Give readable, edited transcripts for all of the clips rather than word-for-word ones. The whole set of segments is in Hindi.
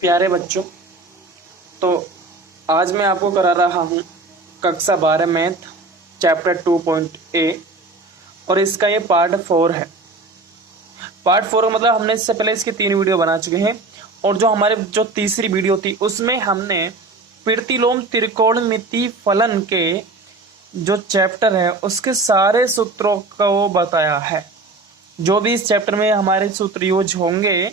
प्यारे बच्चों, तो आज मैं आपको करा रहा हूँ कक्षा 12 मैथ चैप्टर 2.a और इसका ये पार्ट 4 है। पार्ट 4 का मतलब हमने इससे पहले इसकी 3 वीडियो बना चुके हैं और जो हमारे जो तीसरी वीडियो थी उसमें हमने प्रतिलोम त्रिकोणमिति फलन के जो चैप्टर है उसके सारे सूत्रों को बताया है। जो भी इस चैप्टर में हमारे सूत्र यूज होंगे,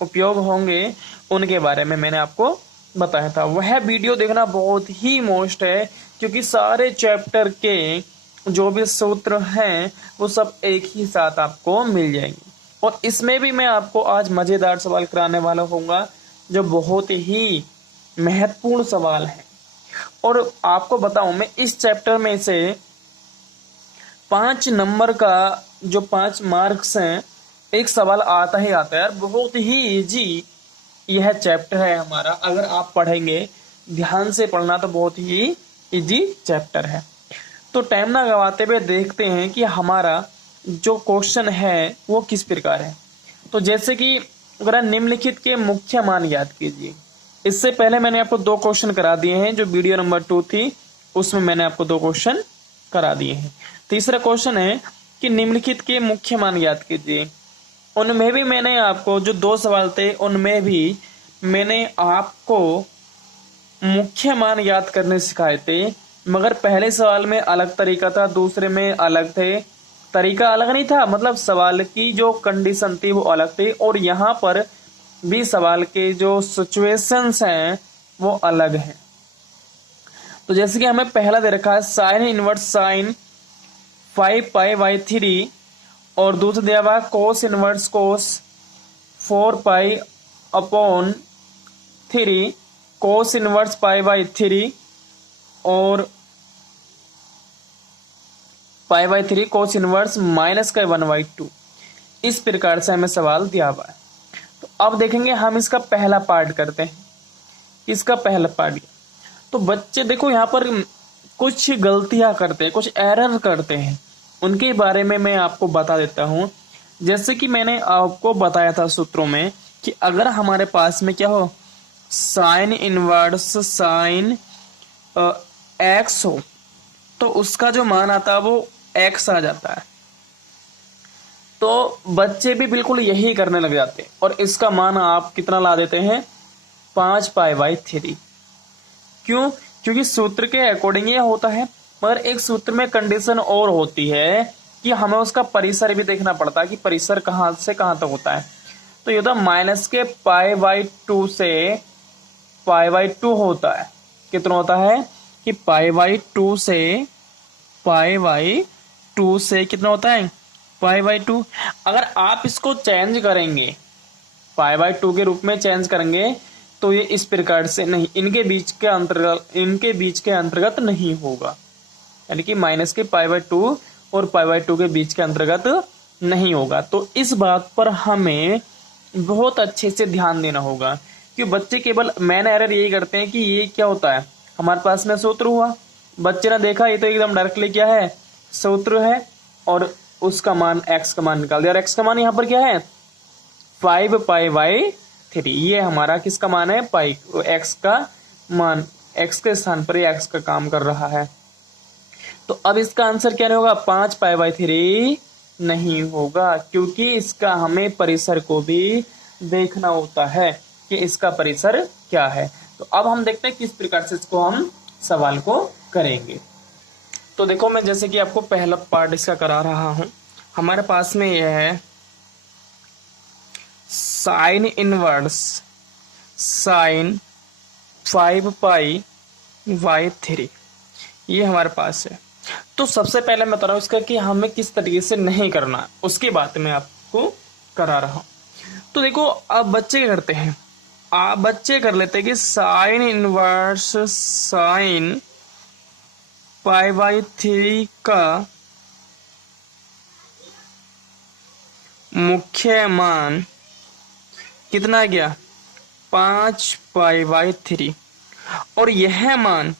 उपयोग होंगे, उनके बारे में मैंने आपको बताया था। वह वीडियो देखना बहुत ही मोस्ट है क्योंकि सारे चैप्टर के जो भी सूत्र हैं वो सब एक ही साथ आपको मिल जाएंगे। और इसमें भी मैं आपको आज मजेदार सवाल कराने वाला होऊंगा जो बहुत ही महत्वपूर्ण सवाल है। और आपको बताऊं, मैं इस चैप्टर में से 5 नंबर का जो 5 मार्क्स हैं एक सवाल आता ही आता है यार। बहुत ही इजी यह चैप्टर है हमारा। अगर आप पढ़ेंगे, ध्यान से पढ़ना, तो बहुत ही इजी चैप्टर है। तो टाइम ना गवाते हुए देखते हैं कि हमारा जो क्वेश्चन है वो किस प्रकार है। तो जैसे कि अगर निम्नलिखित के मुख्य मान याद कीजिए। इससे पहले मैंने आपको 2 क्वेश्चन करा दिए हैं। जो वीडियो नंबर 2 थी उसमें मैंने आपको 2 क्वेश्चन करा दिए हैं। तीसरा क्वेश्चन है कि निम्नलिखित के मुख्य मान याद कीजिए। उनमें भी मैंने आपको जो 2 सवाल थे उनमें भी मैंने आपको मुख्य मान याद करने सिखाए थे, मगर पहले सवाल में अलग तरीका था, दूसरे में अलग थे। तरीका अलग नहीं था, मतलब सवाल की जो कंडीशन थी वो अलग थी। और यहाँ पर भी सवाल के जो सिचुएशंस हैं वो अलग हैं। तो जैसे कि हमें पहला दे रखा है साइन इनवर्स साइन 5π/3 और दूसरा दिया हुआ कोस इनवर्स कोस 4π/3 कोस इनवर्स π/3 और π/3 कोस इनवर्स -1/2। इस प्रकार से हमें सवाल दिया हुआ है। तो अब देखेंगे हम इसका पहला पार्ट करते हैं। इसका पहला पार्ट, तो बच्चे देखो यहाँ पर कुछ गलतियां करते हैं, कुछ एरर करते हैं, उनके बारे में मैं आपको बता देता हूं। जैसे कि मैंने आपको बताया था सूत्रों में कि अगर हमारे पास में क्या हो, साइन इनवर्स साइन एक्स हो तो उसका जो मान आता है वो एक्स आ जाता है। तो बच्चे भी बिल्कुल यही करने लग जाते हैं और इसका मान आप कितना ला देते हैं, 5π/3। क्यों? क्योंकि सूत्र के अकॉर्डिंग ये होता है, मगर एक सूत्र में कंडीशन और होती है कि हमें उसका परिसर भी देखना पड़ता है कि परिसर कहां से कहां तक होता है। तो ये तो -π/2 से π/2 होता है। कितना होता है कि π/2 से π/2 से कितना होता है, π/2। अगर आप इसको चेंज करेंगे, π/2 के रूप में चेंज करेंगे तो ये इस प्रकार से नहीं, इनके बीच के अंतर्गत नहीं होगा। यानी कि -π/2 और π/2 के बीच के अंतर्गत नहीं होगा। तो इस बात पर हमें बहुत अच्छे से ध्यान देना होगा कि बच्चे केवल मैन एरर यही करते हैं कि ये क्या होता है, हमारे पास में सूत्र हुआ, बच्चे ने देखा ये तो एकदम डायरेक्टली क्या है, सूत्र है, और उसका मान एक्स का मान निकाल दिया। और एक्स का मान यहाँ पर क्या है, 5π/3। ये हमारा किसका मान है, पाई, एक्स का मान, एक्स के स्थान पर एक्स का काम कर रहा है। तो अब इसका आंसर क्या नहीं होगा, 5π/3 नहीं होगा, क्योंकि इसका हमें परिसर को भी देखना होता है कि इसका परिसर क्या है। तो अब हम देखते हैं किस प्रकार से इसको हम सवाल को करेंगे। तो देखो, मैं जैसे कि आपको पहला पार्ट इसका करा रहा हूं। हमारे पास में यह है साइन इनवर्स साइन 5π/3, ये हमारे पास है। तो सबसे पहले मैं बता रहा हूं इसका कि हमें किस तरीके से नहीं करना, उसकी बात मैं आपको करा रहा हूं। तो देखो, अब बच्चे क्या करते हैं, आप बच्चे कर लेते हैं कि साइन इनवर्स साइन π/3 का मुख्य मान कितना गया, 5π/3, और यह मान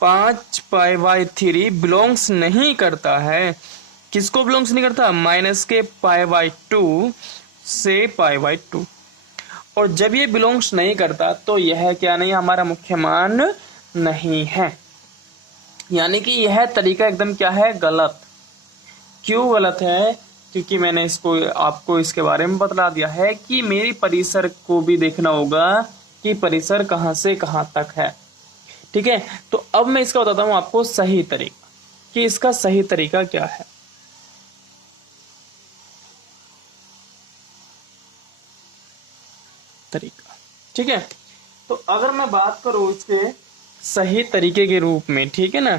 5π/3 बिलोंग्स नहीं करता है। किसको बिलोंग्स नहीं करता, -π/2 से π/2। और जब ये बिलोंग्स नहीं करता तो यह क्या नहीं, हमारा मुख्य मान नहीं है। यानी कि यह तरीका एकदम क्या है, गलत। क्यों गलत है? क्योंकि मैंने इसको आपको इसके बारे में बतला दिया है कि मेरी परिसर को भी देखना होगा कि परिसर कहां से कहां तक है। ठीक है, तो अब मैं इसका बताता हूं आपको सही तरीका, कि इसका सही तरीका क्या है। तरीका, ठीक है। तो अगर मैं बात करूं इसके सही तरीके के रूप में, ठीक है ना,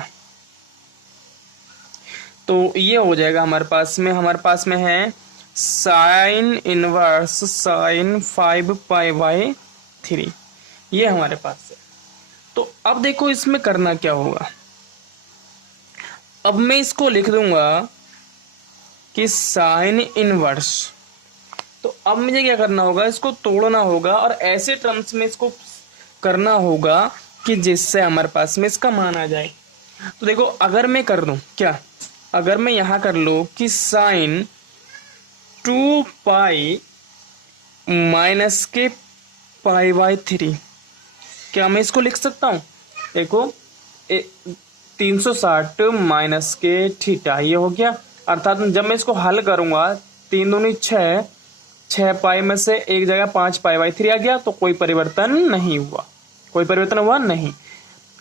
तो ये हो जाएगा हमारे पास में है साइन इनवर्स साइन 5π/3, ये हमारे पास है। तो अब देखो इसमें करना क्या होगा। अब मैं इसको लिख दूंगा कि साइन इनवर्स, तो अब मुझे क्या करना होगा, इसको तोड़ना होगा और ऐसे टर्म्स में इसको करना होगा कि जिससे हमारे पास में इसका मान आ जाए। तो देखो अगर मैं कर दूं क्या, अगर मैं यहां कर लूं कि साइन 2π - π/3, क्या मैं इसको लिख सकता हूं? देखो 360 - ये हो गया। अर्थात जब मैं इसको हल करूंगा 3 दूनी 6, 6π में से एक जगह 5π/3 आ गया, तो कोई परिवर्तन नहीं हुआ, कोई परिवर्तन हुआ नहीं।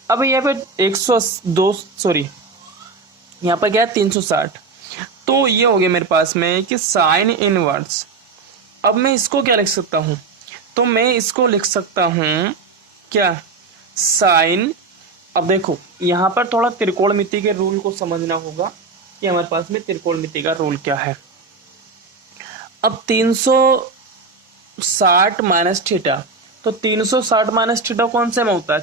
अब यहाँ पे 102 सॉरी यहाँ पर क्या है 360, तो ये हो गया मेरे पास में कि साइन इनवर्स। अब मैं इसको क्या लिख सकता हूं, तो मैं इसको लिख सकता हूं क्या, साइन, अब देखो यहां पर थोड़ा त्रिकोणमिति के रूल को समझना होगा कि हमारे पास में त्रिकोणमिति का रूल क्या है। अब 360 - थीटा, तो 360 - थीटा कौन से में होता है,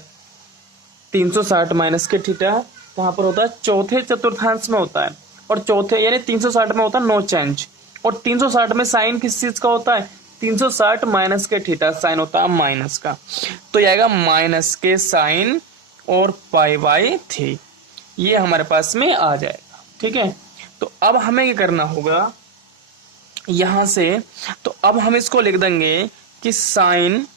360 - के थीटा कहां पर होता है, चौथे चतुर्थांश में होता है, और चौथे यानी 360 में होता है नो चेंज, और 360 में साइन किस चीज का होता है, 360 - के थीटा साइन होता है माइनस का, तो ये आएगा माइनस के साइन और π/3, ये हमारे पास में आ जाएगा। ठीक है, तो अब हमें क्या करना होगा यहां से, तो अब हम इसको लिख देंगे कि साइन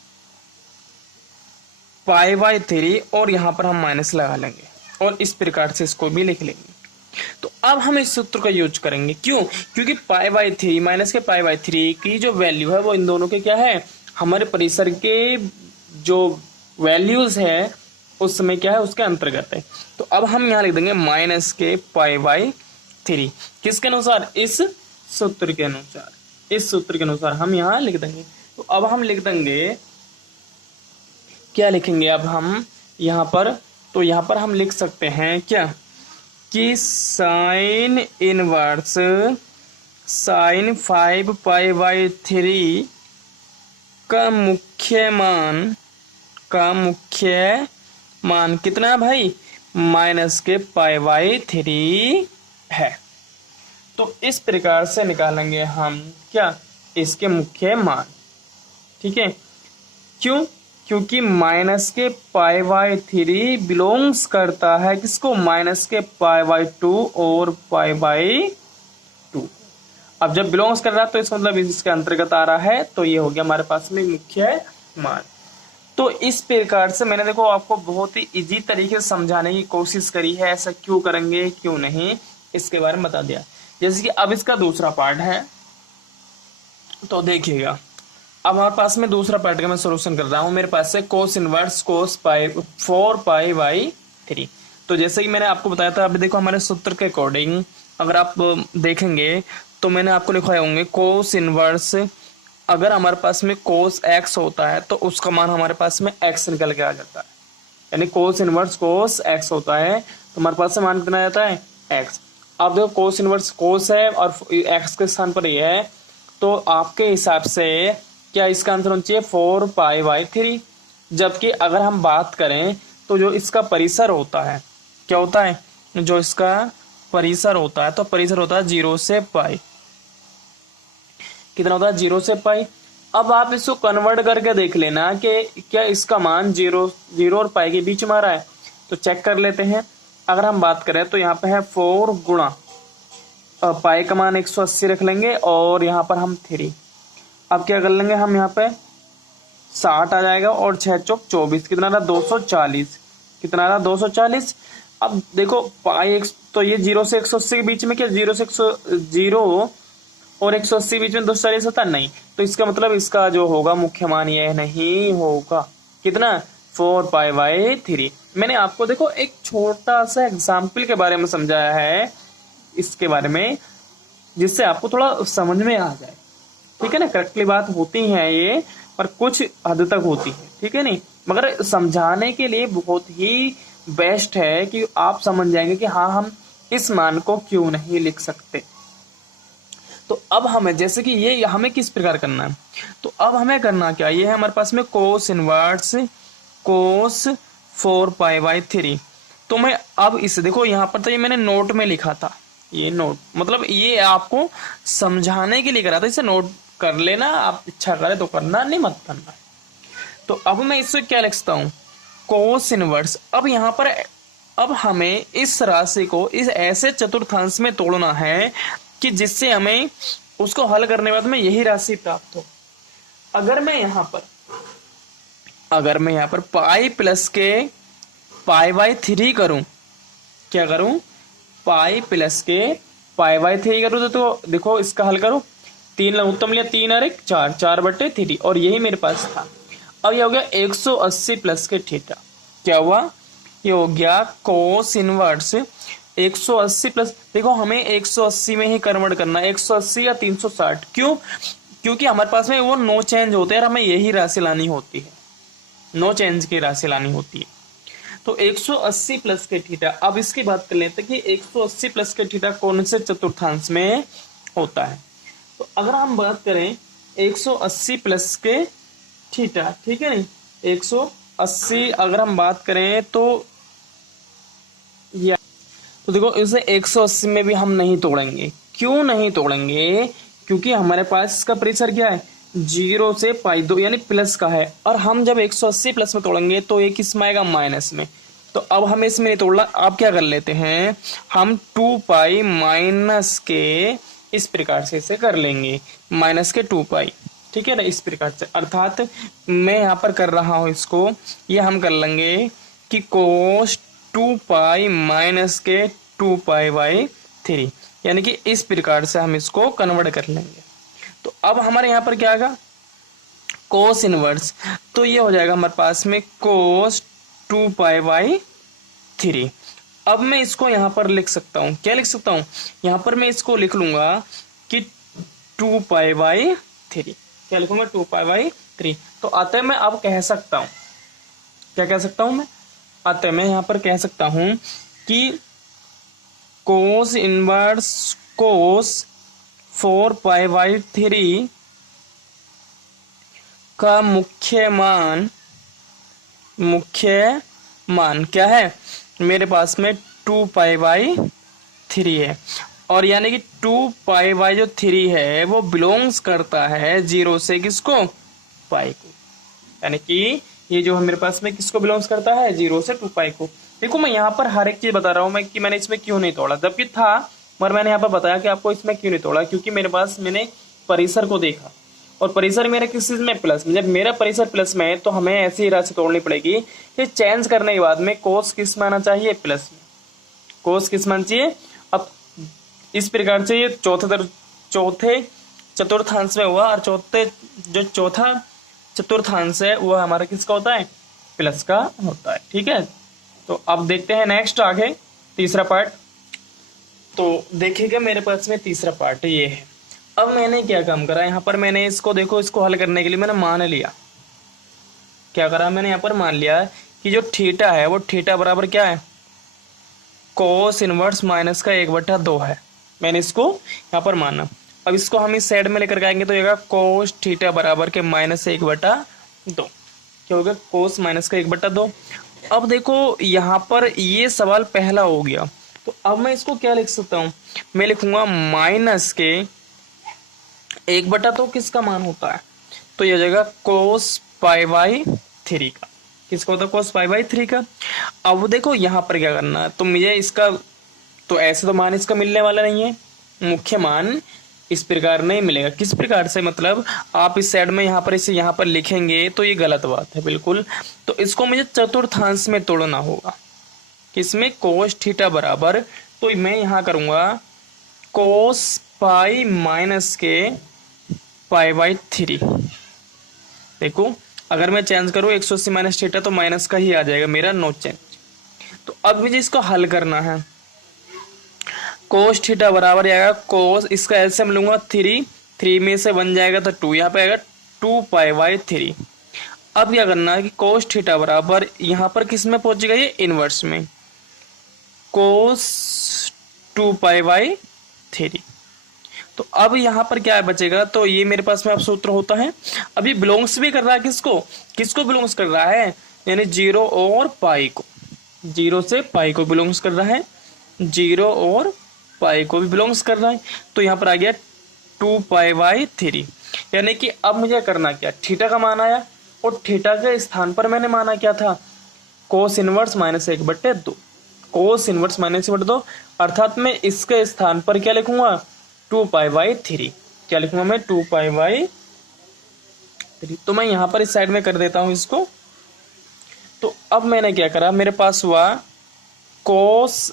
π/3 और यहां पर हम माइनस लगा लेंगे और इस प्रकार से इसको भी लिख लेंगे। तो अब हम इस सूत्र का यूज करेंगे, क्यों, क्योंकि π/3 माइनस के π/3 की जो वैल्यू है वो इन दोनों के क्या है, हमारे परिसर के जो वैल्यूज है उस समय क्या है, उसके अंतर्गत है। तो अब हम यहाँ लिख देंगे माइनस के π/3, किसके अनुसार, इस सूत्र के अनुसार, इस सूत्र के अनुसार हम यहाँ लिख देंगे। तो अब हम लिख देंगे, क्या लिखेंगे अब हम यहाँ पर, तो यहाँ पर हम लिख सकते हैं क्या, कि साइन इनवर्स साइन 5π/3 का मुख्य मान कितना है भाई, माइनस के π/3 है। तो इस प्रकार से निकालेंगे हम क्या, इसके मुख्य मान। ठीक है, क्यों, क्योंकि माइनस के π/3 बिलोंग्स करता है किसको, माइनस के π/2 और π/2। अब जब बिलोंग्स कर रहा है तो इसका मतलब इसके अंतर्गत आ रहा है, तो ये हो गया हमारे पास में मुख्य मान। तो इस प्रकार से मैंने देखो आपको बहुत ही इजी तरीके से समझाने की कोशिश करी है, ऐसा क्यों करेंगे क्यों नहीं इसके बारे में बता दिया। जैसे कि अब इसका दूसरा पार्ट है, तो देखिएगा अब हमारे पास में दूसरा पार्ट का मैं सॉल्यूशन कर रहा हूं। मेरे पास है कोस इनवर्स कोस 4π/3। तो जैसे कि मैंने आपको बताया था, अभी देखो हमारे सूत्र के अकॉर्डिंग अगर आप देखेंगे तो मैंने आपको लिखवाए होंगे कोस इनवर्स, अगर हमारे पास में कोस x होता है तो उसका मान हमारे पास में x निकल के आ जाता है, यानी कोस इनवर्स कोस x होता है तो हमारे पास से मान कितना आ जाता है x। अब देखो कोस इनवर्स कोस है और x के स्थान पर ये है, तो आपके हिसाब से क्या इसका आंसर होना चाहिए 4π/3। जबकि अगर हम बात करें तो जो इसका परिसर होता है, क्या होता है, जो इसका परिसर होता है, तो परिसर होता है 0 से π, कितना होता है 0 से π। अब आप इसको कन्वर्ट करके देख लेना कि क्या इसका मान 0 और π के बीच में आ रहा है, तो चेक कर लेते हैं। अगर हम बात करें तो यहाँ पे है 4 गुणा पाई का मान 180 रख लेंगे और यहाँ पर हम 3। अब क्या कर लेंगे हम यहाँ पे 60 आ जाएगा और 6 चौक 24, कितना रहा 240, कितना रहा 240। अब देखो पाई एक्स, तो ये 0 से 180 के बीच में क्या, 0 से 0 और 180 बीच में 240 होता नहीं, तो इसका मतलब इसका जो होगा मुख्य मान यह नहीं होगा, कितना 4π/3। मैंने आपको देखो एक छोटा सा एग्जाम्पल के बारे में समझाया है इसके बारे में, जिससे आपको थोड़ा समझ में आ जाए, ठीक है ना। करेक्टली बात होती है ये, पर कुछ हद तक होती है, ठीक है नहीं, मगर समझाने के लिए बहुत ही बेस्ट है कि आप समझ जाएंगे कि हाँ हम इस मान को क्यों नहीं लिख सकते। तो अब हमें जैसे कि ये हमें किस प्रकार करना है, तो अब हमें करना क्या, ये है हमारे पास में कोस इनवर्स कोस 4π/3। तो मैं अब इसे देखो यहाँ पर, तो ये मैंने नोट में लिखा था, ये नोट मतलब ये आपको समझाने के लिए करा था, इसे नोट कर लेना, आप इच्छा करे तो करना, नहीं मत करना। तो अब मैं इससे क्या लिख सकता हूँ, कोस इनवर्स। अब यहाँ पर अब हमें इस राशि को इस ऐसे चतुर्थांश में तोड़ना है कि जिससे हमें उसको हल करने के बाद में यही राशि प्राप्त हो। अगर मैं यहाँ पर पाई प्लस के π/3 करूं, क्या करूं, पाई प्लस के π/3 करूं, तो देखो इसका हल करो, 3 लघुत्तम लिया, 3 और 1 4, 4/3, और यही मेरे पास था। अब ये हो गया 180 प्लस के थीटा, क्या हुआ, ये हो गया कोस इनवर्स 180 प्लस, देखो हमें 180 में ही कन्वर्ट करना है, 180 या 360, क्यों, क्योंकि हमारे पास में वो नो चेंज होते हैं और हमें यही राशि लानी होती है, नो चेंज की राशि लानी होती है। तो 180 प्लस के थीटा, अब इसकी बात कर लेते हैं कि 180 प्लस के थीटा कौन से चतुर्थांश में होता है। तो अगर हम बात करें 180 प्लस के थीटा, ठीक है नहीं, 180 अगर हम बात करें तो या तो देखो इसे 180 में भी हम नहीं तोड़ेंगे, क्यों नहीं तोड़ेंगे, क्योंकि हमारे पास इसका परिसर क्या है, 0 से π2 यानी प्लस का है, और हम जब 180 प्लस में तोड़ेंगे तो ये किस में आएगा, माइनस में। तो अब हमें इसमें नहीं तोड़ना, आप क्या कर लेते हैं, हम 2π माइनस के इस प्रकार से इसे कर लेंगे, माइनस के 2π, ठीक है ना, इस प्रकार से। अर्थात मैं यहाँ पर कर रहा हूँ इसको, ये हम कर लेंगे कि कोस 2π माइनस के 2π/3, यानी कि इस प्रकार से हम इसको कन्वर्ट कर लेंगे। तो अब हमारे यहाँ पर क्या आएगा, कोस इनवर्स, तो ये हो जाएगा हमारे पास में कोस 2π/3। अब मैं इसको यहाँ पर लिख सकता हूँ, क्या लिख सकता हूँ, यहाँ पर मैं इसको लिख लूंगा कि 2π/3, क्या लिखूंगा, 2π/3। तो अतः मैं अब कह सकता हूँ, क्या कह सकता हूँ मैं, अतः मैं यहाँ पर कह सकता हूँ कि कोस इनवर्स कोस 4π/3 का मुख्य मान क्या है, मेरे पास में 2π/3 है, और यानी कि 2π/3 है वो बिलोंग्स करता है 0 से किसको, पाई को, यानी कि ये जो मेरे पास में किसको बिलोंग्स करता है, 0 से 2π को। देखो मैं यहाँ पर हर एक चीज बता रहा हूँ मैं कि मैंने इसमें क्यों नहीं तोड़ा, जबकि था, मगर मैंने यहाँ पर बताया कि आपको इसमें क्यों नहीं तोड़ा, क्योंकि मेरे पास मैंने परिसर को देखा, और परिसर मेरा किस चीज में, प्लस में। जब मेरा परिसर प्लस में है तो हमें ऐसी ही राशि तोड़नी पड़ेगी, ये चेंज करने के बाद में कोस किस में आना चाहिए, प्लस में, कोस किस में आना चाहिए। अब इस प्रकार से ये चौथे चतुर्थांश में हुआ, और चौथा चतुर्थांश है वह हमारा किसका होता है, प्लस का होता है, ठीक है। तो अब देखते हैं नेक्स्ट आगे तीसरा पार्ट। तो देखिएगा मेरे पास में तीसरा पार्ट ये है। अब मैंने क्या काम करा, यहाँ पर मैंने इसको देखो, इसको हल करने के लिए मैंने मान लिया, क्या करा मैंने यहाँ पर मान लिया कि जो थीटा है वो थीटा बराबर क्या है, कोस इनवर्स माइनस का 1/2 है, मैंने इसको यहाँ पर माना। अब इसको हम इस साइड में लेकर आएंगे तो ये कोस थीटा बराबर के -1/2, क्या होगा, कोस माइनस का 1/2। अब देखो यहाँ पर ये सवाल पहला हो गया, तो अब मैं इसको क्या लिख सकता हूँ, मैं लिखूंगा माइनस के 1/2 किसका मान होता है, तो ये हो जाएगा कोस π/3 का, किसका होता है, कोस π/3 का। अब देखो यहाँ पर क्या करना है, तो मुझे इसका, तो ऐसे तो मान इसका मिलने वाला नहीं है, मुख्य मान इस प्रकार नहीं मिलेगा। किस प्रकार से, मतलब आप इस साइड में यहाँ पर इसे यहाँ पर लिखेंगे तो ये गलत बात है बिल्कुल। तो इसको मुझे चतुर्थांश में तोड़ना होगा। किसमें, कोस थीटा बराबर, तो मैं यहाँ करूँगा कोस पाई माइनस के पाई बाई 3। देखो अगर मैं चेंज करूँ 180 माइनस थीटा तो माइनस का ही आ जाएगा मेरा, नो चेंज। तो अब मुझे इसको हल करना है। कोस थीटा बराबर आएगा कोस, इसका एलसीएम लूंगा 3 में से 1 जाएगा तो 2, यहाँ पे आएगा 2 पाई बाई 3। अब क्या करना है कि कोस थीटा बराबर यहाँ पर किस में पहुंचेगा, ये इनवर्स में, कोस 2 पाई बाई 3। तो अब यहाँ पर क्या बचेगा, तो ये मेरे पास में अब सूत्र होता है। अभी बिलोंग्स भी कर रहा है किसको, किसको बिलोंग्स कर रहा है, यानी 0 और पाई को, 0 से पाई को बिलोंग्स कर रहा है, 0 और पाई को भी बिलोंग्स कर रहा है। तो यहाँ पर आ गया 2 पाई बाई 3। यानी कि अब मुझे करना क्या, थीटा का मान आया और थीटा के स्थान पर मैंने माना क्या था, cos inverse minus 1/2, cos inverse minus 1/2, अर्थात मैं इसके स्थान पर क्या लिखूंगा, 2 पाई बाई 3। क्या लिखूंगा मैं, 2 पाई बाई 3। तो मैं यहाँ पर इस साइड में कर देता हूँ इसको। तो अब मैंने क्या करा, मेरे पास हुआ कोस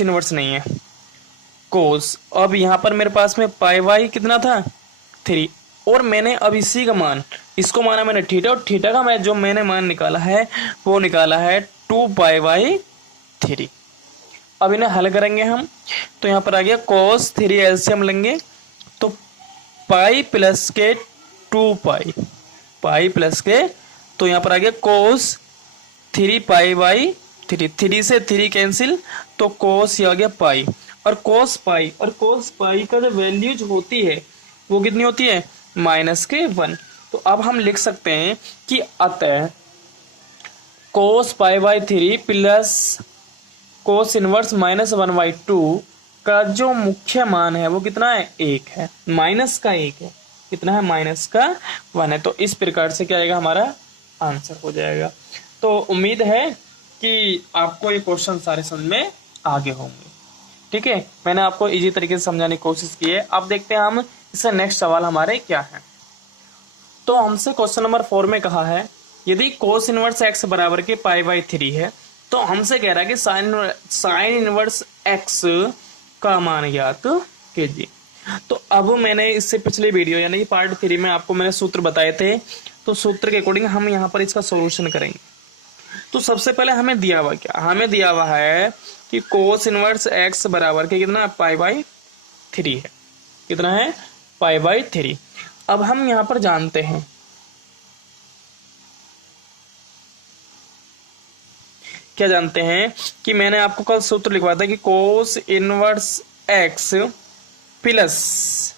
इनवर्स नहीं है, कोस। अब यहाँ पर मेरे पास में पाई बाई कितना था, 3, और मैंने अब इसी का मान, इसको माना मैंने थीटा, और थीटा का मैं जो मैंने मान निकाला है वो निकाला है 2 पाई बाई 3। अब इन्हें हल करेंगे हम, तो यहाँ पर आ गया cos 3 एलसीएम लेंगे तो पाई प्लस के 2 पाई, पाई प्लस के, तो यहाँ पर आ गया cos 3 पाई बाई 3, 3 से 3 कैंसिल, तो cos ये आ गया पाई, और cos पाई का जो वैल्यूज होती है वो कितनी होती है, -1। तो अब हम लिख सकते हैं कि अतः cos pi by 3 plus cos inverse -1/2 का जो मुख्य मान है वो कितना है, 1 है, माइनस का 1 है, कितना है, -1 है। तो इस प्रकार से क्या आएगा, हमारा आंसर हो जाएगा। तो उम्मीद है कि आपको ये क्वेश्चन सारे समझ में आगे होंगे। ठीक है, मैंने आपको इजी तरीके से समझाने की कोशिश की है। अब देखते हैं हम इसका नेक्स्ट सवाल हमारे क्या है। तो हमसे क्वेश्चन नंबर 4 में कहा है, यदि कोस इनवर्स x बराबर के पाई बाई 3 है, तो हमसे कह रहा है कि साइन इनवर्स x का मान ज्ञात कीजिए। तो अब मैंने इससे पिछले वीडियो यानी कि पार्ट 3 में आपको मैंने सूत्र बताए थे, तो सूत्र के अकॉर्डिंग हम यहाँ पर इसका सॉल्यूशन करेंगे। तो सबसे पहले हमें दिया हुआ क्या, हमें दिया हुआ है कि कोस इनवर्स x बराबर के कितना, पाई बाई 3 है, कितना है, पाई बाई 3। अब हम यहाँ पर जानते हैं क्या जानते हैं कि मैंने आपको कल सूत्र लिखवाया था कि कोस इनवर्स x प्लस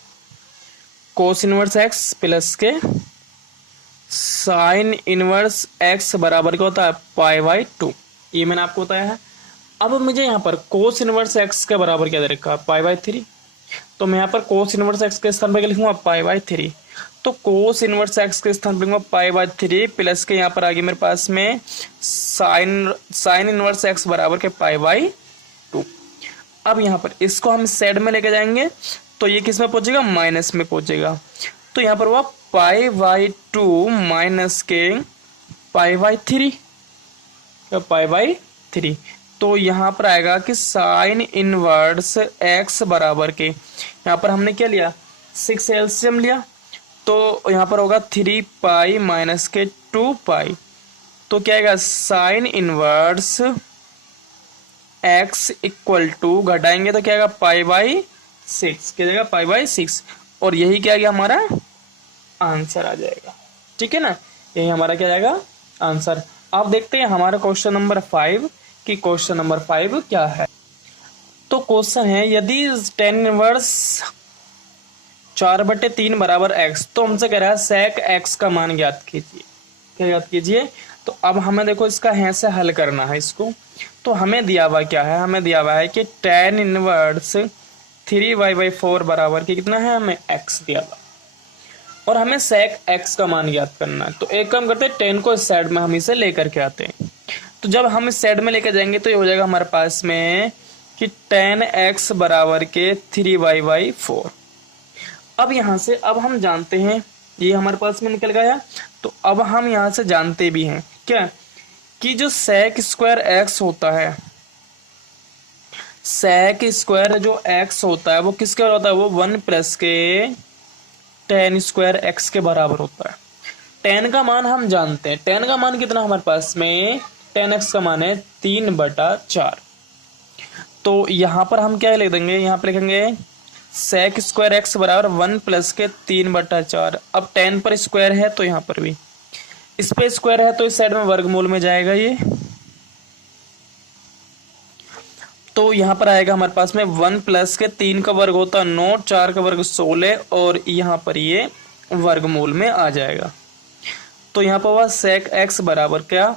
के साइन इनवर्स x बराबर क्या होता है, पाई बाई 2। ये मैंने आपको बताया है। अब मुझे यहाँ पर कोस इनवर्स x के बराबर क्या दे रखा है, पाई बाई 3। तो मैं यहाँ पर कोस इनवर्स x के स्थान पर क्या लिखूंगा, पाई बाई 3। तो कोस इनवर्स x के स्थान पर पाई बाई 3 प्लस के यहाँ पर आ गया मेरे पास में साइन इनवर्स x बराबर के पाई बाई 2। अब यहाँ पर इसको हम साइड में लेके जाएंगे तो ये किस में पहुंचेगा, माइनस में पहुंचेगा। तो यहाँ पर हुआ पाई बाई 2 माइनस के पाई बाई 3, पाई बाई 3। तो यहाँ पर आएगा कि साइन इनवर्स x बराबर के, यहाँ पर हमने क्या लिया, 6 एलसीएम लिया, तो यहाँ पर होगा 3 पाई माइनस के 2 पाई। तो क्या आएगा, sine inverse x equal to, घटाएंगे तो क्या आएगा, पाई बाई 6, क्या जाएगा, पाई बाई 6। और यही क्या गया, हमारा आंसर आ जाएगा। ठीक है ना, यही हमारा क्या जाएगा, आंसर। अब देखते हैं हमारा क्वेश्चन नंबर 5 कि क्वेश्चन नंबर 5 क्या है। तो क्वेश्चन है, यदि tan इनवर्स 4/3 बराबर x, तो हमसे कह रहा है sec x का मान ज्ञात कीजिए। क्या ज्ञात कीजिए, तो अब हमें देखो इसका है से हल करना है इसको। तो हमें दिया हुआ क्या है, हमें दिया हुआ है कि tan इनवर्स 3y/4 बराबर के कितना है, हमें x दिया हुआ, और हमें sec x का मान ज्ञात करना है। तो एक काम करते हैं, tan को इस साइड में हम इसे लेकर के आते हैं। तो जब हम इस साइड में लेकर जाएंगे तो ये हो जाएगा हमारे पास में कि tan x बराबर के 3y/4। अब यहाँ से अब हम जानते हैं, ये हमारे पास में निकल गया। तो अब हम यहाँ से जानते भी हैं क्या कि जो सेक स्क्वायर एक्स होता है, सेक स्क्वायर जो एक्स होता है वो किसके बराबर होता है, वो 1 प्लस के टेन स्क्वायर एक्स के बराबर होता है। टेन का मान हम जानते हैं, टेन का मान कितना हमारे पास में, टेन एक्स का मान है 3/4। तो यहाँ पर हम क्या लिख देंगे, यहाँ पर लिखेंगे सेक स्क्वायर एक्स बराबर 1 प्लस के 3/4। अब टेन पर स्क्वायर है तो यहाँ पर भी इस पे स्क्वायर है तो इस साइड में वर्गमूल में जाएगा ये। तो यहाँ पर आएगा हमारे पास में 1 प्लस के 3 का वर्ग होता है 9, 4 का वर्ग 16 और यहाँ पर ये वर्गमूल में आ जाएगा। तो यहाँ पर वह सेक एक्स बराबर क्या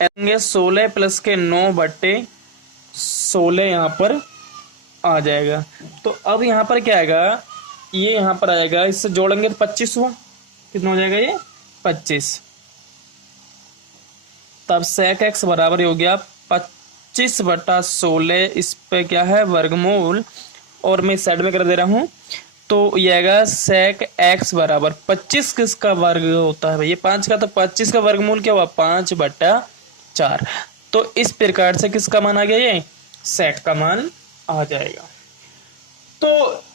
आएंगे, 16 प्लस के 9/16 यहाँ पर आ जाएगा। तो अब यहाँ पर क्या आएगा, ये यहाँ पर आएगा, इससे जोड़ेंगे तो 25 हुआ, कितना हो जाएगा ये 25। तब सेक एक्स बराबर हो गया 25/16, इस पे क्या है वर्गमूल, और मैं साइड में कर दे रहा हूँ। तो ये आएगा सेक एक्स बराबर 25 किसका वर्ग होता है भाई, ये 5 का, तो 25 का वर्गमूल क्या हुआ 5/4। तो इस प्रकार से किसका मान आ गया, ये सेक का मान आ जाएगा। तो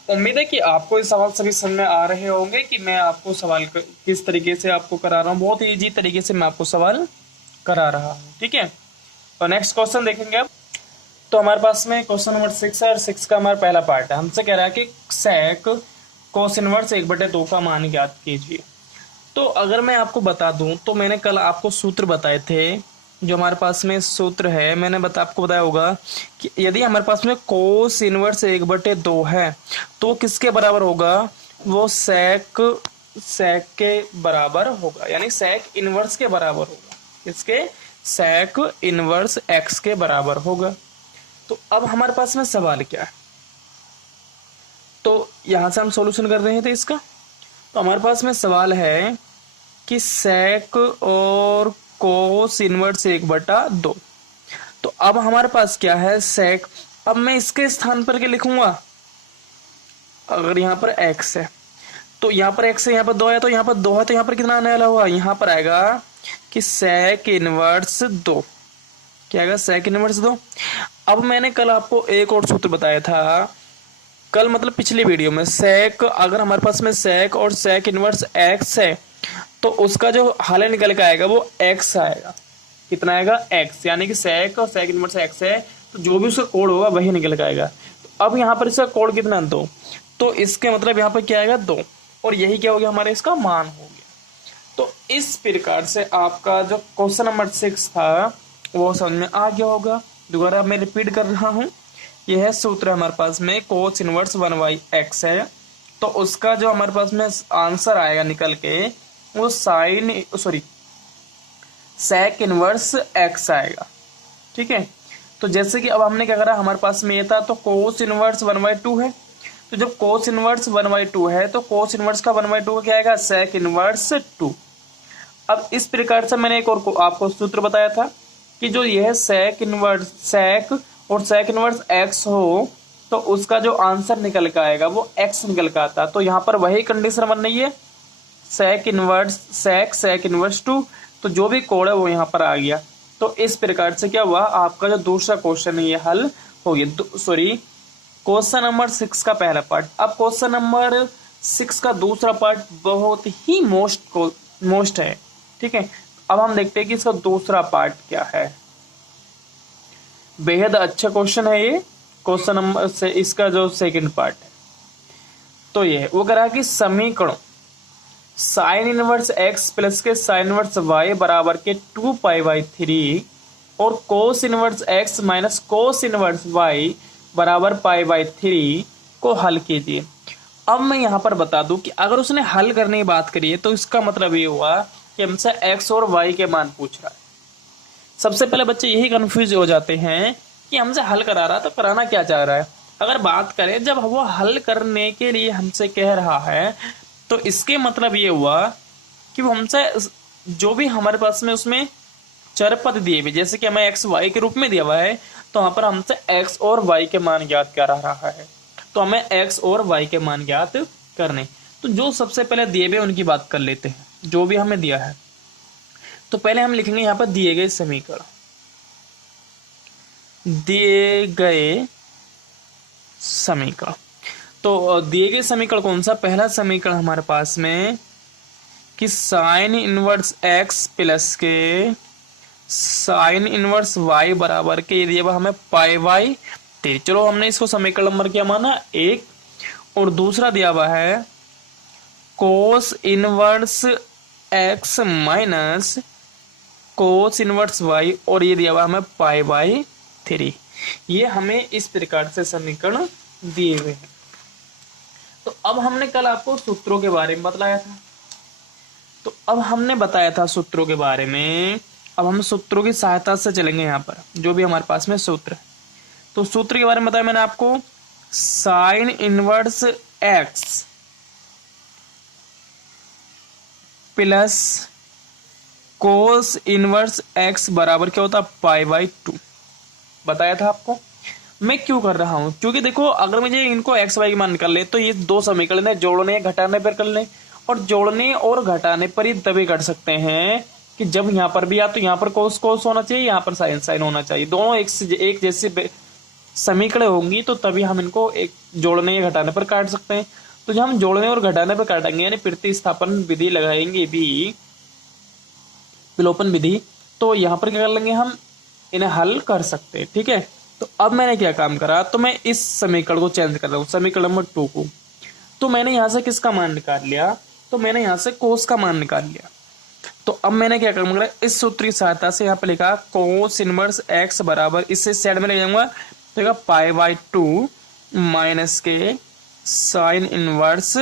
उम्मीद है कि आपको ये सवाल सभी समझ में आ रहे होंगे कि मैं आपको सवाल किस तरीके से आपको करा रहा हूँ। बहुत ही इजी तरीके से मैं आपको सवाल करा रहा हूँ, ठीक है। तो नेक्स्ट क्वेश्चन देखेंगे अब। तो हमारे पास में क्वेश्चन नंबर 6 है और 6 का हमारा पहला पार्ट है। हमसे कह रहा है कि सेक कोस इनवर्स 1/2 का मान ज्ञात कीजिए। तो अगर मैं आपको बता दूं तो मैंने कल आपको सूत्र बताए थे, जो हमारे पास में सूत्र है, मैंने आपको बताया होगा कि यदि हमारे पास में कोस इनवर्स 1/2 है तो किसके बराबर होगा, वो सेक के बराबर होगा, यानी सेक इनवर्स के बराबर होगा, किसके, सेक इनवर्स एक्स के बराबर होगा। तो अब हमारे पास में सवाल क्या है, तो यहां से हम सॉल्यूशन कर रहे थे इसका। तो हमारे पास में सवाल है कि सेक और कोस इनवर्स 1/2। तो अब हमारे पास क्या है सेक, अब मैं इसके स्थान पर क्या लिखूंगा, अगर यहाँ पर x है तो यहाँ पर x है, यहाँ पर 2 है तो यहाँ पर 2 है, तो यहाँ पर कितना आने वाला हुआ, यहाँ पर आएगा कि सेक इनवर्स 2, क्या आएगा सेक इनवर्स 2। अब मैंने कल आपको एक और सूत्र बताया था, कल मतलब पिछली वीडियो में, सेक अगर हमारे पास में सेक और सेक इनवर्स x है तो उसका जो हल निकल के आएगा वो x आएगा, कितना आएगा x, यानी कि सेक और सेक इनवर्स x है तो जो भी उसका कोड होगा वही निकल के आएगा। तो अब यहाँ पर इसका कोड कितना 2, तो इसके मतलब यहाँ पर क्या आएगा 2, और यही क्या हो गया हमारे इसका मान हो गया। तो इस प्रकार से आपका जो क्वेश्चन नंबर 6 था वो समझ में आ गया होगा। दोबारा मैं रिपीट कर रहा हूँ, यह सूत्र हमारे पास में कोस इनवर्स 1/x है, तो उसका जो हमारे पास में आंसर आएगा निकल के वो सेक इनवर्स x आएगा, ठीक है। तो जैसे कि अब हमने क्या करा, हमारे पास में ये था तो कोस इनवर्स 1/2 है, तो जब कोस इनवर्स 1/2 है तो कोस इनवर्स का 1/2 क्या आएगा, सेक इनवर्स 2। अब इस प्रकार से मैंने एक और आपको सूत्र बताया था कि जो यह सेक और सेक इनवर्स x हो तो उसका जो आंसर निकल के आएगा वो x निकल के आता। तो यहाँ पर वही कंडीशन बन रही है, सेक इनवर्स 2, तो जो भी कोड है वो यहाँ पर आ गया। तो इस प्रकार से क्या हुआ, आपका जो दूसरा क्वेश्चन है ये हल हो गया। क्वेश्चन नंबर 6 का पहला पार्ट। अब क्वेश्चन नंबर 6 का दूसरा पार्ट बहुत ही मोस्ट है, ठीक है। अब हम देखते हैं कि इसका दूसरा पार्ट क्या है। बेहद अच्छा क्वेश्चन है ये क्वेश्चन नंबर से, इसका जो सेकंड पार्ट है तो ये वो कह रहा है कि समीकरण साइन इनवर्स x प्लस के साइन इनवर्स y बराबर के 2π/3 और cos inverse x minus cos inverse y बराबर π/3 को हल कीजिए। अब मैं यहाँ पर बता दूं कि अगर उसने हल करने की बात करी है तो इसका मतलब ये हुआ कि हमसे x और y के मान पूछ रहा है। सबसे पहले बच्चे यही कंफ्यूज हो जाते हैं कि हमसे हल करा रहा तो कराना क्या चाह रहा है। अगर बात करें जब वो हल करने के लिए हमसे कह रहा है तो इसके मतलब ये हुआ कि वो हमसे जो भी हमारे पास में उसमें चर पद दिए हुए, जैसे कि हमें एक्स वाई के रूप में दिया हुआ है, तो वहां पर हमसे एक्स और वाई के मान ज्ञात कर रहा है। तो हमें एक्स और वाई के मान ज्ञात करने। तो जो सबसे पहले दिए हुए उनकी बात कर लेते हैं, जो भी हमें दिया है। तो पहले हम लिखेंगे यहाँ पर दिए गए समीकरण, दिए गए समीकरण। तो दिए गए समीकरण कौन सा, पहला समीकरण हमारे पास में कि साइन इनवर्स एक्स प्लस के साइन इनवर्स वाई बराबर के, ये दिया हमें पाई बाई 3। चलो हमने इसको समीकरण नंबर क्या माना 1, और दूसरा दिया हुआ है cos inverse X minus cos inverse Y, और ये दिया हुआ हमें पाई बाई 3। ये हमें इस प्रकार से समीकरण दिए हुए हैं। तो अब हमने कल आपको सूत्रों के बारे में बतलाया था, तो अब हमने बताया था सूत्रों के बारे में। अब हम सूत्रों की सहायता से चलेंगे यहाँ पर, जो भी हमारे पास में सूत्र है। तो सूत्र के बारे में बताया मैंने आपको, sine inverse x plus cos inverse x बराबर क्या होता है पाई बाई 2, बताया था आपको। मैं क्यों कर रहा हूं, क्योंकि देखो अगर मुझे इनको एक्स वाई की मान निकाल ले तो ये दो समीकरण है, जोड़ने घटाने पर कर ले, और जोड़ने और घटाने पर ही तभी कर सकते हैं कि जब यहाँ पर भी या तो यहाँ पर कोस कोस होना चाहिए, यहाँ पर साइन साइन होना चाहिए, दोनों एक जैसे समीकरण होंगी, तो तभी हम इनको एक जोड़ने या घटाने पर काट सकते हैं। तो जब हम जोड़ने और घटाने पर काटेंगे यानी प्रतिस्थापन विधि लगाएंगे भी, विलोपन विधि, तो यहाँ पर क्या कर लेंगे हम, इन्हें हल कर सकते हैं। ठीक है, तो अब मैंने क्या काम करा, तो मैं इस समीकरण को चेंज कर रहा हूँ, समीकरण नंबर 2 को। तो मैंने यहाँ से किसका मान निकाल लिया, तो मैंने यहाँ से कोस का मान निकाल लिया। तो अब मैंने क्या काम करा, इस सूत्र की सहायता से यहाँ पे लिखा कोस इनवर्स एक्स बराबर, इससे साइड में ले जाऊंगा तो पाई बाई 2 माइनस के साइन इनवर्स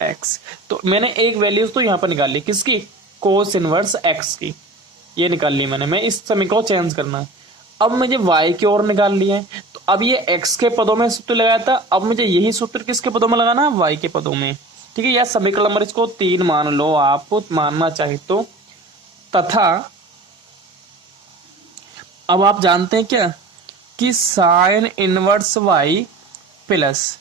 एक्स। तो मैंने एक वैल्यू तो यहाँ पर निकाल ली, किसकी, कोस इनवर्स एक्स की, ये निकाल ली मैंने। मैं इस समीकरण को चेंज करना है। अब मुझे y की ओर निकाल लिया है, तो अब ये x के पदों में सूत्र लगाया था, अब मुझे यही सूत्र किसके पदों में लगाना है, y के पदों में। ठीक है, यह समीकरण नंबर इसको 3 मान लो आप, मानना चाहे तो। तथा अब आप जानते हैं क्या कि sine inverse y plus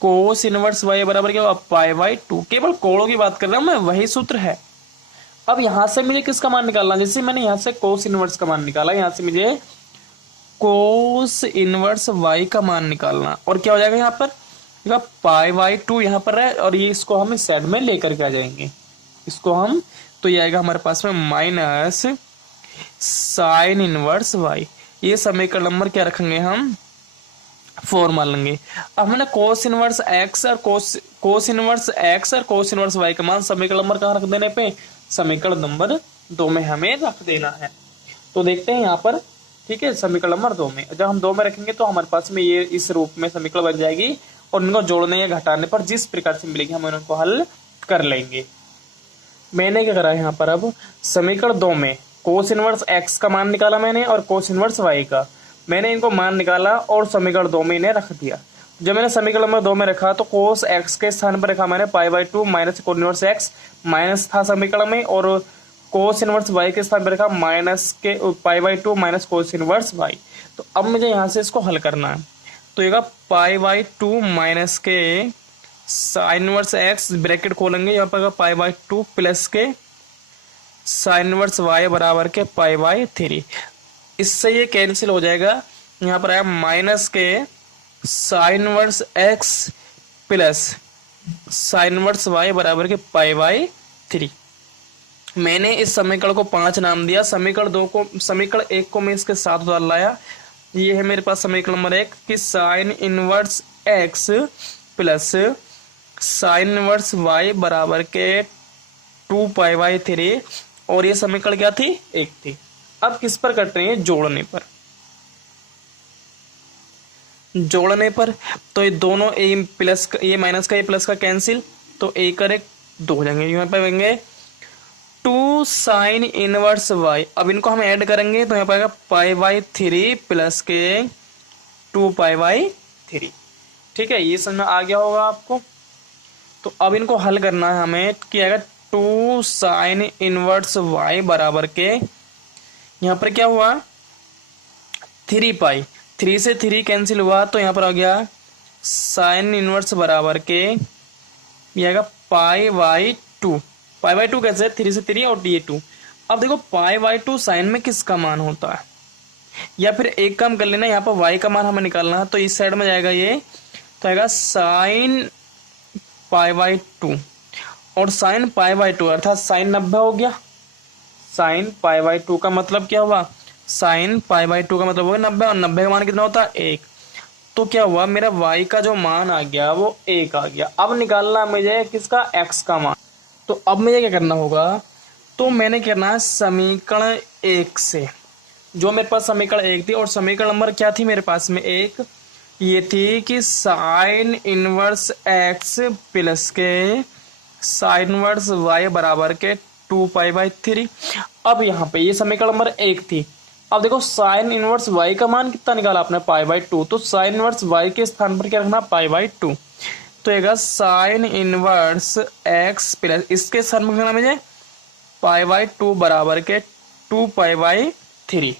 cos inverse y बराबर क्या हुआ पाई बाई 2। केवल कोणों की बात कर रहा हूं मैं, वही सूत्र है। अब यहां से मुझे किसका मान निकालना, जैसे मैंने यहां से कोस इनवर्स का मान निकाला, यहां से मुझे कोस इनवर्स y का मान निकालना, और क्या हो जाएगा यहाँ पर पाई बाई 2 यहाँ पर है, और ये इसको हम इस साइड में लेकर के आ जाएंगे, इसको हम, तो ये आएगा हमारे पास में माइनस साइन इनवर्स y। ये समीकरण नंबर क्या रखेंगे हम 4 मान लेंगे। अब हमने कोस इनवर्स x और कोस इनवर्स x और कोस इनवर्स y का मान समीकरण नंबर कहाँ रख देने पे, समीकरण नंबर 2 में हमें रख देना है। तो देखते हैं यहाँ पर, ठीक है, समीकरण नंबर 2 में जब हम 2 में रखेंगे तो हमारे पास में ये इस रूप में समीकरण बन जाएगी, और इनको जोड़ने या घटाने पर जिस प्रकार से मिलेगी हम इनको हल कर लेंगे। मैंने क्या करा है यहाँ पर, अब समीकरण 2 में कोस इनवर्स x का मान निकाला मैंने, और कोस इनवर्स y का मैंने इनको मान निकाला, और समीकरण 2 में इन्हें रख दिया। जब मैंने समीकरण नंबर 2 में रखा तो कोस x के स्थान पर रखा मैंने pi by 2 minus cos inverse x, minus था समीकरण में, और कोस इनवर्स y के स्थान पर रखा माइनस के pi by 2 minus cos inverse y। तो अब मुझे यहाँ से इसको हल करना है, तो ये पाई बाई 2 माइनस के साइन इनवर्स x ब्रैकेट खोलेंगे, यहाँ पर पाई बाई 2 प्लस के साइन इनवर्स y बराबर के पाई बाई 3। इससे ये कैंसिल हो जाएगा, यहाँ पर आया माइनस के sign inverse x plus sine inverse y बराबर के पाई बाई 3। मैंने इस समीकरण को 5 नाम दिया, समीकरण 1 को मैं इसके साथ उतार लाया। ये है मेरे पास समीकरण नंबर 1 कि sign inverse x plus sine inverse y बराबर के 2 पाई बाई 3, और ये समीकरण क्या थी, 1 थी। अब किस पर कट रही है, जोड़ने पर। जोड़ने पर तो ये दोनों ए प्लस ये माइनस का ये प्लस का कैंसिल, तो ए कर 1 2 हो जाएंगे, यहाँ पे आएंगे 2 साइन इनवर्स y। अब इनको हम ऐड करेंगे तो यहाँ पर आएगा पाई बाई 3 प्लस के 2 पाई बाई 3। ठीक है, ये समझ में आ गया होगा आपको। तो अब इनको हल करना है हमें, क्या आएगा 2 साइन इनवर्स y बराबर के, यहाँ पर क्या हुआ 3 पाई, 3 से 3 कैंसिल हुआ, तो यहाँ पर आ गया साइन इनवर्स बराबर के ये आएगा pi by two. Pi by two कैसे है, 3 से 3 और ये 2। अब देखो पाई बाई टू साइन में किसका मान होता है, या फिर एक काम कर लेना, यहाँ पर y का मान हमें निकालना है, तो इस साइड में जाएगा ये, तो आएगा साइन पाई बाई टू। और साइन पाई बाई टू अर्थात साइन 90 हो गया। साइन पाई बाई टू का मतलब क्या हुआ, साइन पाई बाई टू का मतलब होगा 90, और 90 का मान कितना होता है 1। तो क्या हुआ, मेरा y का जो मान आ गया वो 1 आ गया। अब निकालना मुझे किसका, x का मान। तो अब मुझे क्या करना होगा, तो मैंने करना है समीकरण 1 से, जो मेरे पास समीकरण 1 थी, और समीकरण नंबर क्या थी मेरे पास में 1, ये थी कि साइन इनवर्स x प्लस के साइन इनवर्स y बराबर के 2 पाई बाई 3। अब यहाँ पे ये समीकरण नंबर 1 थी। अब देखो साइन इनवर्स y का मान कितना निकाला आपने, पाई बाई 2, तो साइन इनवर्स y के स्थान पर क्या रखना, पाई बाई 2। तो आएगा साइन इनवर्स x प्लस इसके स्थान पर रखना मुझे पाई बाई 2 बराबर के 2 पाई बाई 3,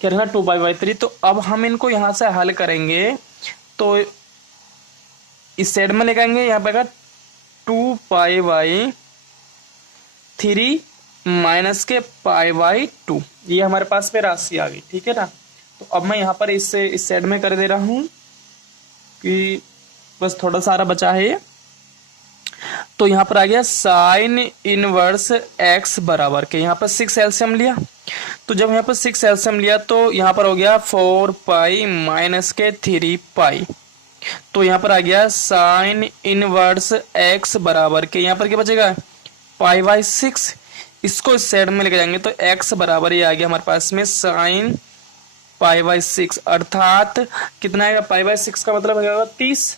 क्या रखना 2 पाई बाई 3। तो अब हम इनको यहां से हल करेंगे, तो इस साइड में लेके आएंगे, यहाँ पे आएगा 2 पाई बाई 3 माइनस के पाई बाई 2, ये हमारे पास पे राशि आ गई, ठीक है ना। तो अब मैं यहाँ पर इससे इस साइड में कर दे रहा हूँ कि बस थोड़ा सारा बचा है ये। तो यहाँ पर आ गया साइन इनवर्स x बराबर के, यहाँ पर 6 एलसीएम लिया, तो जब यहाँ पर 6 एलसीएम लिया तो यहाँ पर हो गया 4 पाई माइनस के 3 पाई। तो यहाँ पर आ गया साइन इनवर्स x बराबर के, यहाँ पर क्या बचेगा पाई बाई 6। इसको इस साइड में लेके जाएंगे तो x बराबर ये आ गया हमारे पास में साइन पाई बाई 6, अर्थात कितना आएगा, पाई बाई 6 का मतलब होगा 30,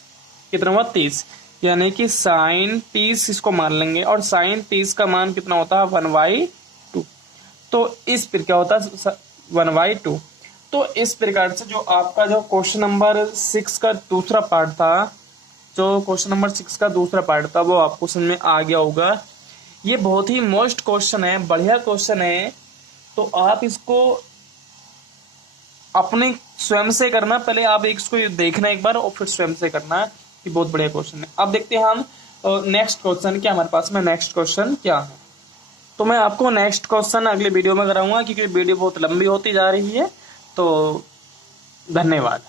कितना हुआ 30, यानी कि साइन 30 इसको मान लेंगे, और साइन 30 का मान कितना होता है 1/2। तो इस पर क्या होता है 1/2। तो इस प्रकार से जो आपका जो क्वेश्चन नंबर 6 का दूसरा पार्ट था, जो क्वेश्चन नंबर 6 का दूसरा पार्ट था, वो आपको समझ में आ गया होगा। ये बहुत ही मोस्ट क्वेश्चन है, बढ़िया क्वेश्चन है, तो आप इसको अपने स्वयं से करना, पहले आप इसको देखना एक बार और फिर स्वयं से करना, कि बहुत बढ़िया क्वेश्चन है। अब देखते हैं हम नेक्स्ट क्वेश्चन क्या हमारे पास में नेक्स्ट क्वेश्चन क्या है। तो मैं आपको नेक्स्ट क्वेश्चन अगले वीडियो में कराऊंगा, क्योंकि वीडियो बहुत लंबी होती जा रही है। तो धन्यवाद।